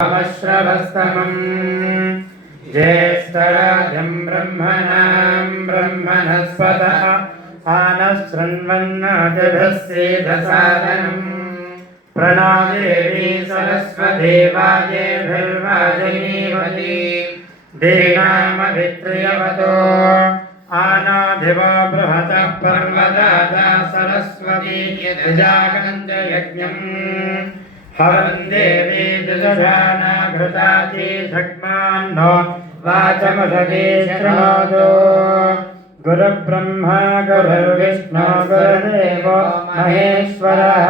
श्रवस्तमम् ज्येष्ठराजम् ब्रह्मणाम् ब्रह्मणस्पतः आनः शृण्वन्नादिभस्येदसादनम् प्रणादेवी सरस्वती वाजेभिर्वाजनीवती देनामभित्रियवतो आनाधिवा बृहतः पर्वदादा सरस्वती यजागञ्च यज्ञम् हरन् देवी दुजाना घृताति शक्मान्नो वाचमषगे शृणोतु गुरुब्रह्मा गुरुर्विष्णु गुरुदेवो महेश्वरः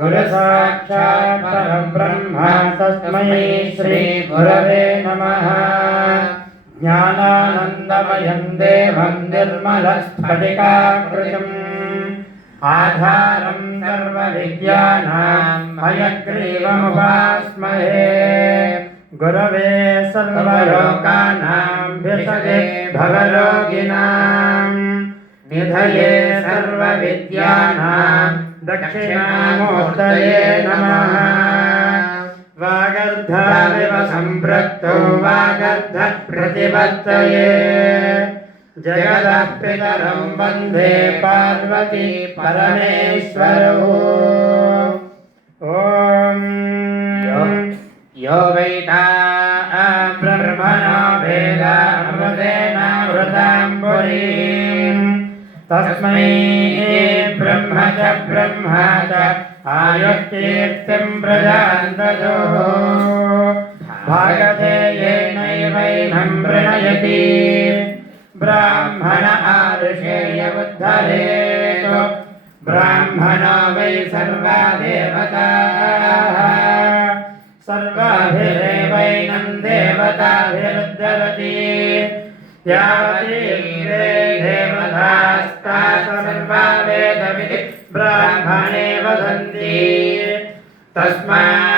गुरुसाक्षात् परब्रह्म तस्मै श्रीगुरवे नमः ज्ञानानन्दमयं देवं निर्मलस्फटिकाकृतिम् आधारं सर्वविद्यानां हयग्रीवमुपास्महे गुरवे सर्वलोकानां भिषजे भवरोगिणां निधये सर्वविद्यानां दक्षिणामूर्तये नमः वागर्धाविव सम्पृक्तो वागर्ध प्रतिपत्तये जगदः पितरं वन्दे पार्वती परमेश्वरौ ॐ यो वैता ब्रह्मणो वेदामृतेनावृताम्बुरीम् तस्मै ब्रह्म च ब्रह्म च आयुष्कीर्तिं प्रजान्ततो भागते येनैवैनं वृणयति ब्राह्मण आरुषेयमुद्धरेतु ब्राह्मणो वै सर्वा देवताः सर्वाभिरेवैनं देवताभिरुद्धरति यावती देवतास्ता सर्वा वेदविधि ब्राह्मणे वदन्ति तस्मात्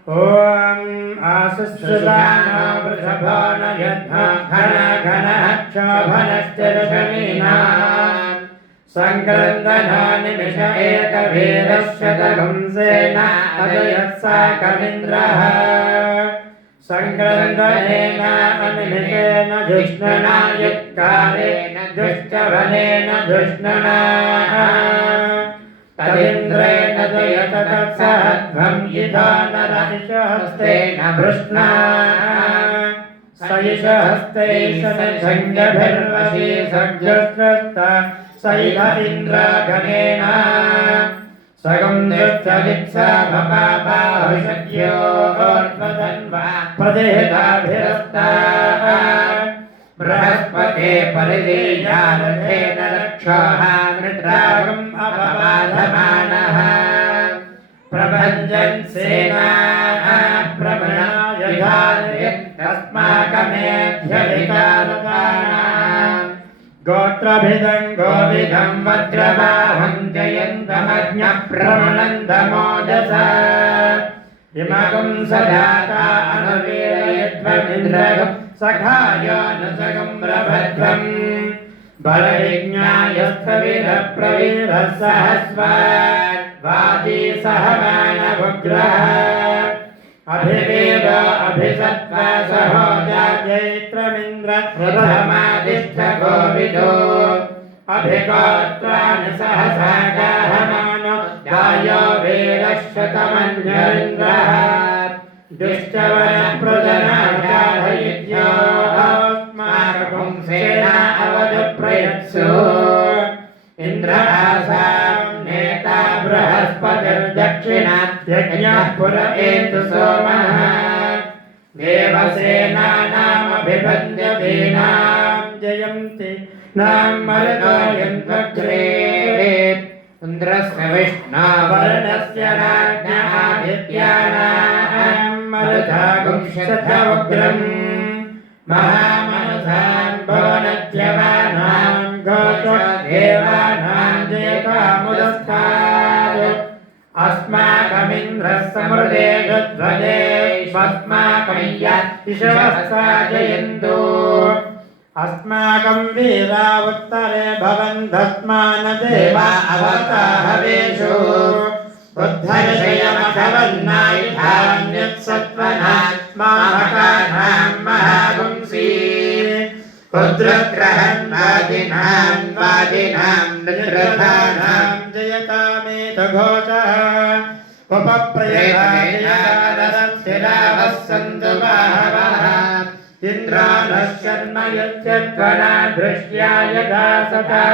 ॐ आसुश्रुतानो वृषभो न यद्धा घन घनः क्षोभनश्चिरशमीनाम् सङ्क्रन्दनो निमिष एकवीरशतगुंसेन अजयत्साकमिन्द्रः सङ्क्रन्दनेन अनिमिषेण धृष्णना युत्कारेण धृष्टवनेन धृष्णना तदिन्द्रेण जयत तत्सहध्वं यथा नरहिषहस्तेन भृष्णा सयिषहस्ते सनिषङ्गभिर्वशी सज्जस्रस्ता सैव इन्द्रागणेन सगं दुष्टदित्सा भपापाहुषज्योर्वदन्वा प्रदेहताभिरस्ता बृहस्पते परिदेयारथेन रक्षोः मृत्रागम् अपबाधमानः प्रभञ्जन् सेना प्रभणायधास्माकमेध्यधिकारतानाम् गोत्रभिदं गोविदं वज्रबाहं जयन्तमज्ञप्रमणन्दमोजसा इमगं सदाता अनुवीरयध्वमिन्द्रगं सखाय न सगं रभध्वम् बलयज्ञायस्थविरप्रवीरः सहस्वात् वाजी सहमानवग्रह अभिवेद अभिसत्त्वा सहोजाजैत्रमिन्द्र प्रथमादिष्ठ गोविदो अभिगोत्राणि सहसा गाहमानो गायो वीरशतमन्यरिन्द्रः दुष्टवनप्रजनाचारयित्योऽस्माकपुंसेना बृहस्पतिर्दक्षिणात्यज्ञः पुर एतु सोमः देवसेनानामभिभञ्जतीनां जयन्ति नाम मरुतोयन्त्वग्रे इन्द्रस्य विष्णा वर्णस्य राज्ञादित्यानां मरुतागुं शतवग्रम् महामनसान् भवनद्यमानां गोत्रदेवानां जयकामुदस्तात् अस्माकमिन्द्रः समृदे गध्वजे स्वस्माकमय्यातिशवस्ताजयन्तु अस्माकं वीरावत्तरे रुद्रग्रहन्वादिनां वादिनां जयतामेतघोषः उपप्रयतानरं शिरावः सन्तु बाहवः इन्द्राणः शर्म यच्चत्वना दृष्ट्या यथा सता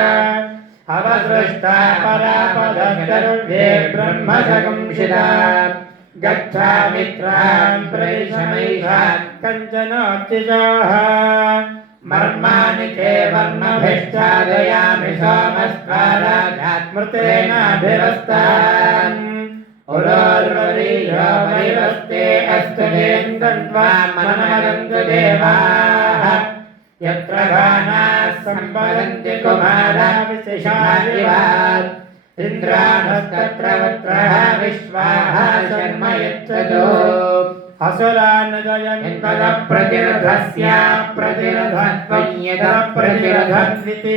अवसृष्टा परापदर्वे ब्रह्मसंशिता गच्छामित्रान् प्रैषमैषान् कञ्चनोत्थिताः मर्माणि ते वर्मभिष्टादयामि सोमस्त्वाराघात्मृतेनाभिवस्तान् मनमदन्तु देवाः यत्र गानाः सम्पदन्ति कुमारा विशिषादिवात् इन्द्राणस्तत्र वत्रः विश्वाः शर्म यच्छतो असुरानदयन् पदप्रतिरथस्य प्रतिरथत्वं यदा प्रतिरथन्विति